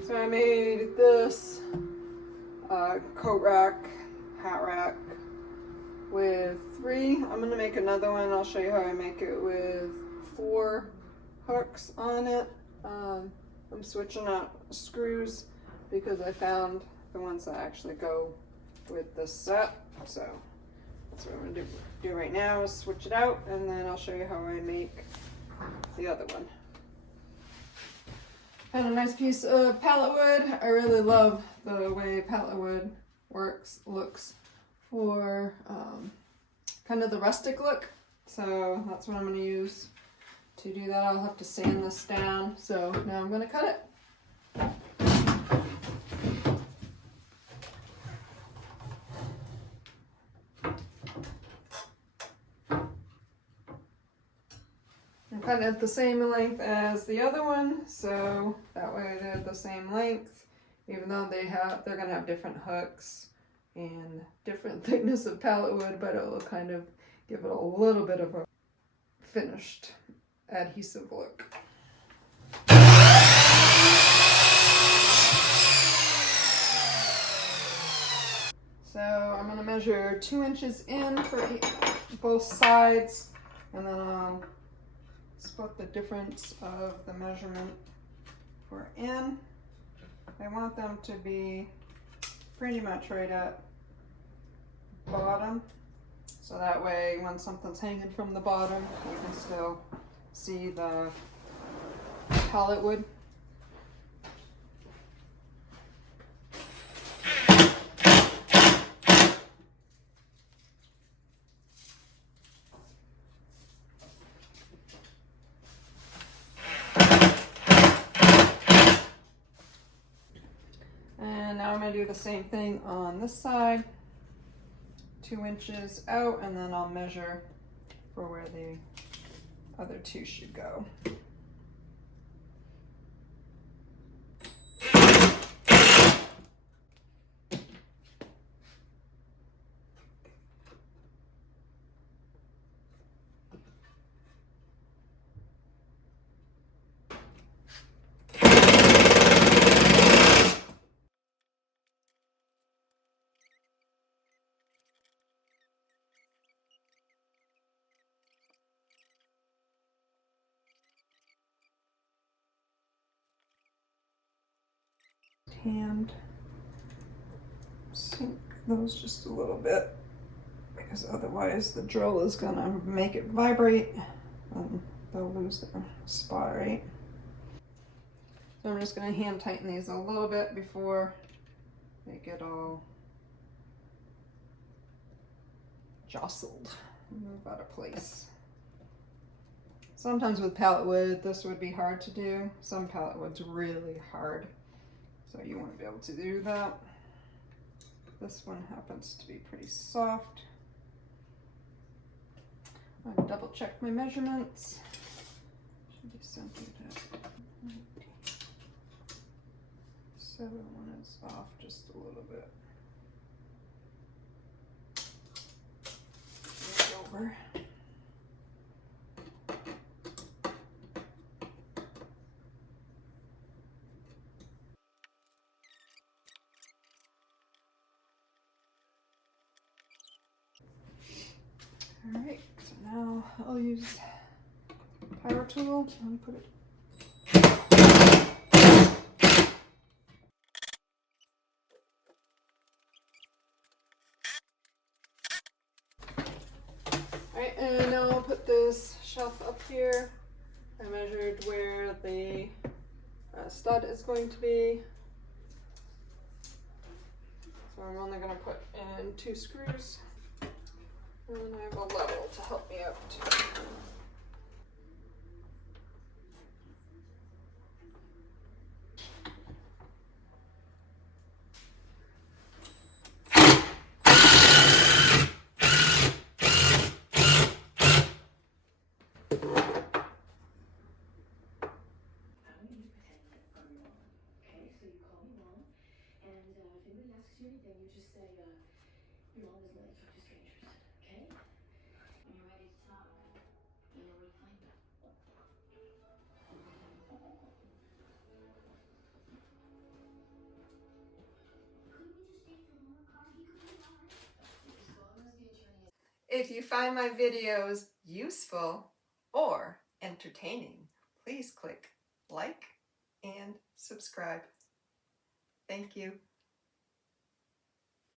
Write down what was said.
So I made this coat rack, hat rack with 3. I'm going to make another one. I'll show you how I make it with 4 hooks on it. I'm switching out screws because I found the ones that actually go with this set. So that's what I'm going to do right now, is switch it out, and then I'll show you how I make the other one. And a nice piece of pallet wood. I really love the way pallet wood looks for kind of the rustic look. So that's what I'm going to use to do that. I'll have to sand this down. So now I'm going to cut it. Kind of the same length as the other one, so that way they're the same length, even though they're gonna have different hooks and different thickness of pallet wood, but it will kind of give it a little bit of a finished adhesive look. So I'm gonna measure 2 inches in for both sides, and then I'll split the difference of the measurement for in. I want them to be pretty much right at bottom, so that way when something's hanging from the bottom you can still see the pallet wood. Now I'm going to do the same thing on this side, 2 inches out, and then I'll measure for where the other 2 should go. Hand sink those just a little bit, because otherwise the drill is gonna make it vibrate and they'll lose their spot, right? So I'm just gonna hand tighten these a little bit before they get all jostled and move out of place. Sometimes with pallet wood this would be hard to do. Some pallet wood's really hard, so you won't be able to do that. This one happens to be pretty soft. I'll double check my measurements. Should be centered at 90. 7 one is off just a little bit. Over. Alright, so now I'll use power tool and put it. Alright, and now I'll put this shelf up here. I measured where the stud is going to be. So I'm only going to put in 2 screws. And I have a level to help me out too. If you find my videos useful or entertaining, please click like and subscribe. Thank you.